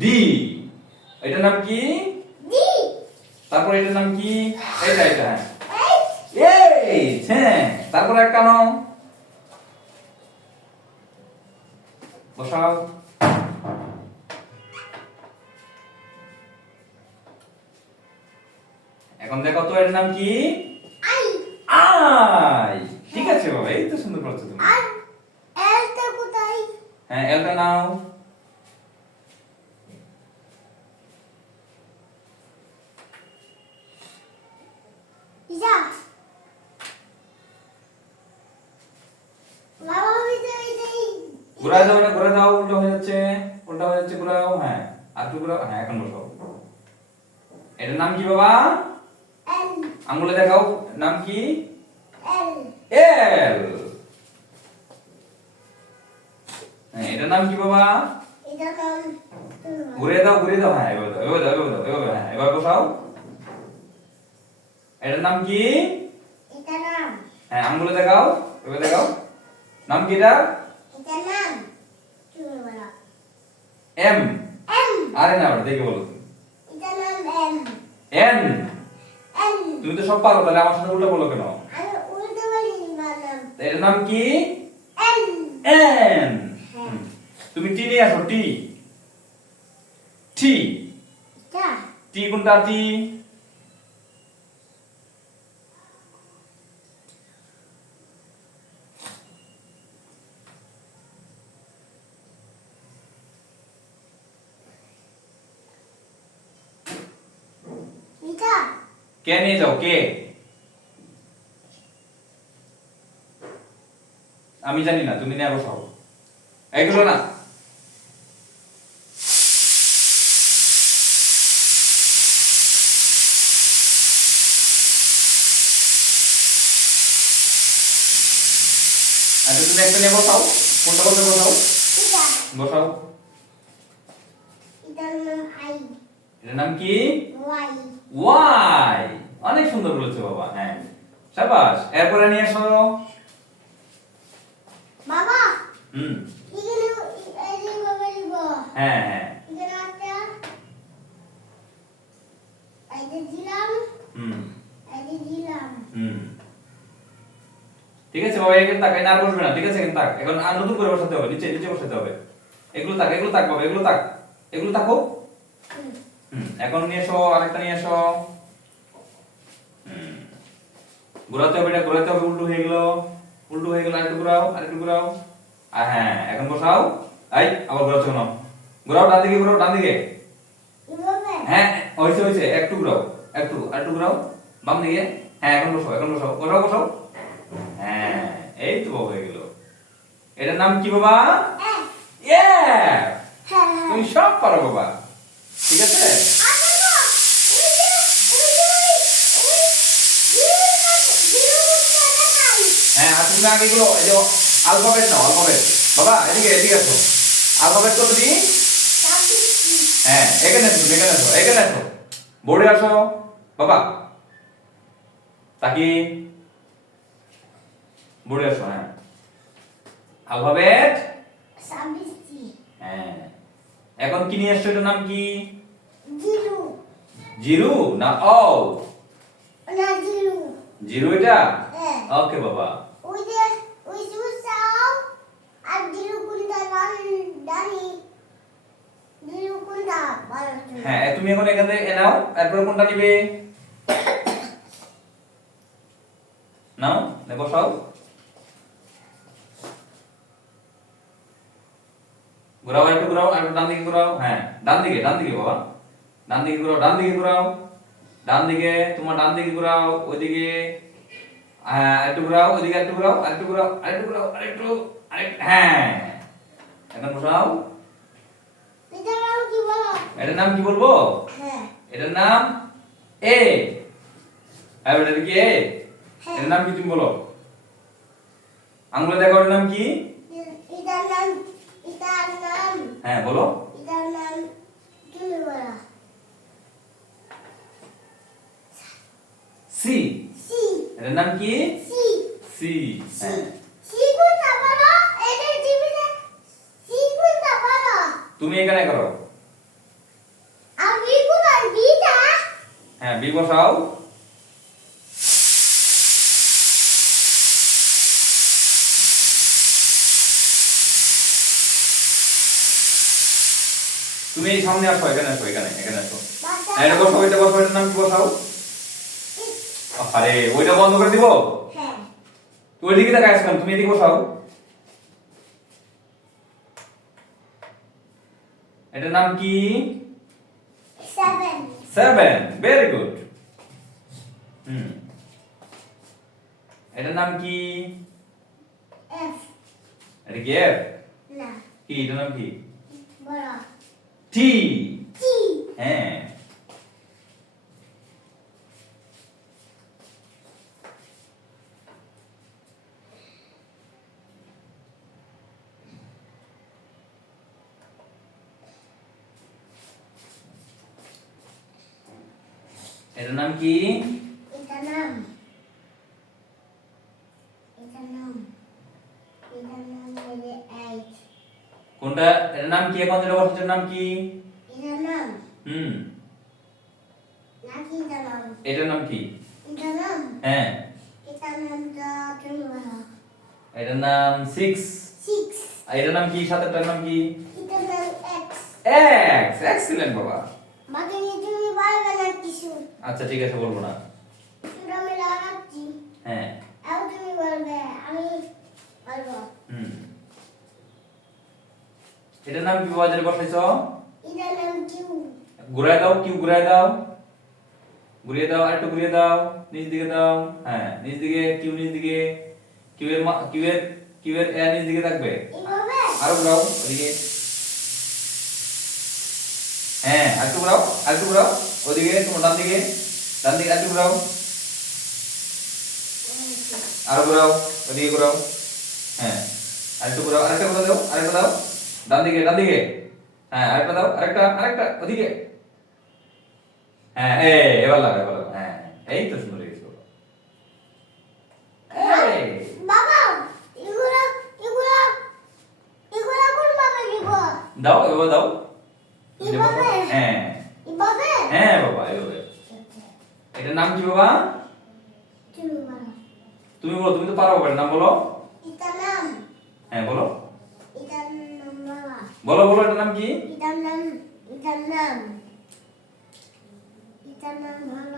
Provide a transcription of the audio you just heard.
D. এটার নাম কি? ডি। তারপর এটার নাম কি? এটা এটা এইচ। হ্যাঁ, তারপর একটা নাও বসাও। এখন দেখো তো এর নাম কি? আই। আই। ঠিক আছে বাবা, এই তো সুন্দর বলছো তুমি। আর এলটা কোথায়? হ্যাঁ, এলটা নাও। যা বাবা ঘুরাই দাও না, ঘুরাই দাও, উল্টো হয়ে যাচ্ছে, উল্টো হয়ে যাচ্ছে, ঘুরাও। হ্যাঁ, আর একটু ঘুরাও। হ্যাঁ, এখন বসাও। এটার নাম কি বাবা? এল। আঙ্গুলে দেখাও, নাম কি? এল। এল। হ্যাঁ, এটার নাম কি বাবা? এটা নাম ঘুরিয়ে দাও, ঘুরিয়ে দাও। হ্যাঁ, এভাবে দাও, এভাবে দাও, এভাবে দাও, এভাবে। হ্যাঁ, এবার বসাও। এটার নাম কি? এটা নাম হ্যাঁ, আঙ্গুলে দেখাও, এভাবে দেখাও। নাম কি এটা? এটা নাম তুমি বলো। এম। এম। আরে না, ওটা দেখে বলো তুমি। এটা নাম এম। এন। এম। তুমি তো সব পারো, তাহলে আমার সাথে উল্টো বলো কেন? আমি উল্টো বলি নাম এটার নাম কি? এম। এন। তুমি টি নিয়ে আসো, টি। টি। যা টি কোনটা? টি। এটা কে নিয়ে যাও, কে। আমি জানি না, তুমি নিয়ে বসাও। এইগুলো না। আচ্ছা, তুমি একটা নিয়ে বসাও। কোনটা বলতে বসাও? এটা বসাও। এটার নাম আই। এটার নাম কি? ওয়াই। ওয়াই। অনেক সুন্দর বলেছো বাবা। হ্যাঁ, শাবাশ। এরপরে নিয়ে এসো। বাবা হুম। এখানে এই যে বাবা দিব হ্যাঁ হ্যাঁ। এখানে একটা এই যে দিলাম হুম এই যে দিলাম হুম। ঠিক আছে বাবা, এখানে তাক, এখানে আর বসবে না। ঠিক আছে, এখানে তাক। এখন আর নতুন করে বসাতে হবে, নিচে নিচে বসাতে হবে। এগুলো তাক, এগুলো তাক বাবা, এগুলো তাক, এগুলো তাকো। হুম। এখন নিয়ে এসো, আরেকটা নিয়ে এসো। হুম। ঘোরাতে হবে, এটা ঘোরাতে হবে। উল্টো হয়ে গেল, উল্টো হয়ে গেল। আরেকটু ঘোরাও, আরেকটু ঘোরাও। আর হ্যাঁ, এখন বসাও। এই আবার ঘোরাচ্ছ না। ঘোরাও, ডান দিকে ঘোরাও, ডান দিকে। এভাবে হ্যাঁ, হয়েছে হয়েছে। একটু ঘোরাও, একটু আরেকটু ঘোরাও। বাম দিকে। হ্যাঁ, এখন বসাও, এখন বসাও, বসাও বসাও। হ্যাঁ, এই তো বাবা হয়ে গেল। এটার নাম কি বাবা? এফ। ইয়ে। হ্যাঁ তুমি সব পারো বাবা। ঠিক আছে। আমি না হ্যাঁ, আর তুমি আগে এগুলো, এই যে আলফাবেট নাও, আলফাবেট। বাবা এদিকে, এদিকে আসো। আলফাবেট কত দিই? হ্যাঁ, এখানে আসো, তুমি এখানে আসো, এখানে আসো। বোর্ডে আসো বাবা। তাকি বোর্ডে আসো। হ্যাঁ, আলফাবেট। হ্যাঁ, এখন কি নিয়ে আসছো? এটার নাম কি? জিরো না ও? জিরো এটা। ওকে বাবা। হ্যাঁ, তুমি এখন এখান থেকে এ নাও। এরপরে কোনটা নিবে? নাও, নে বসাও। ঘোরাও, একটু ঘোরাও, একটু ডান দিকে ঘোরাও। হ্যাঁ, ডান দিকে, ডান দিকে বাবা। ডান দিকে ঘোরাও, ডান দিকে ঘোরাও। ডান দিকে, তোমার ডান দিকে ঘোরাও, ওইদিকে। হ্যাঁ, একটু ঘোরাও, ওইদিকে একটু ঘোরাও, আরেকটু ঘোরাও, আরেকটু ঘোরাও, আরেকটু, আরেকটু। হ্যাঁ, এখন বসাও। এটার নাম কি বলবো? এটার নাম এ। হ্যাঁ বেটা, এটা কি এ? এটার নাম কি তুমি বলো? আঙ্গুলে দেখো, এটার নাম কি? হ্যাঁ বলো। সি। এটার নাম কি? সি। হ্যাঁ, তুমি এখানে করো। হ্যাঁ বি বসাও। তুমি এই সামনে আসো, এখানে আসো, এখানে আসো। হ্যাঁ, এটা বসাও, এটা বসাও, এটার নাম কি বসাও? আরে ওইটা বন্ধ করে দিব? হ্যাঁ তুই ওইদিকে তাকায় আছো কেন? তুমি এদিকে বসাও। এটার নাম কি? 7 7, ভেরি গুড। এটার নাম কি? F এটা কি এফ? না কি এটার নাম কি? বড় টি। T হ্যাঁ। এটার নাম কি? এটা নাম এটা নাম হলো 8 কোনটা? এটার নাম কি? এখন যেটা বসাচ্ছ এটার নাম কি? এটা নাম হুম নাকি এটা নাম এটার নাম কি? এটা নাম হ্যাঁ এটা নামটা তুমি বলো এটার নাম 6। 6 আর এটার নাম কি? সাতেরটার নাম কি? এটা নাম X এক্স। এক্সিলেন্ট বাবা। বাকি তুমি পারবে না কিছু আচ্ছা ঠিক আছে, বলবো না। শুধু আমি লাগাচ্ছি হ্যাঁ। আর তুমি বলবে আমি বলবো হুম এটার নাম কি বাবা যেটা বসাইছো? এটা নাম কিউ ঘুরায় দাও, কিউ ঘুরায় দাও, ঘুরিয়ে দাও, আরেকটু ঘুরিয়ে দাও, নিচ দিকে দাও। হ্যাঁ নিচ দিকে, কিউ নিচ দিকে, কিউ এর এ নিচ দিকে থাকবে। এইভাবে আরো ঘুরাও ওদিকে। হ্যাঁ আরেকটু ঘুরাও, আরেকটু ঘুরাও ওদিকে, তোমার ডান দিকে, ডান দিকে আরেকটু ঘুরাও, আরো ঘুরাও ওদিকে ঘুরাও। হ্যাঁ আরেকটু ঘুরাও, আরেকটা ঘুরাও দাও, আরেকটা দাও, ডান দিকে, ডান দিকে। হ্যাঁ আরেকটা দাও, আরেকটা ওদিকে। হ্যাঁ এবার লাগা, এবার লাগা। হ্যাঁ এই তো সুন্দর হয়ে গেছে বাবা। এই বাবা এগুলা এগুলা এগুলা কোন ভাবে দিব দাও, এবার দাও। এভাবে? হ্যাঁ এভাবে হ্যাঁ বাবা এভাবে। এটার নাম কি বাবা? তুমি বলো তুমি বলো, তুমি তো পারো বাবা, এটার নাম বলো। এটা নাম হ্যাঁ বলো, এটার নাম বাবা বলো বলো এটার নাম কি? এটার নাম এটার নাম এটার নাম হলো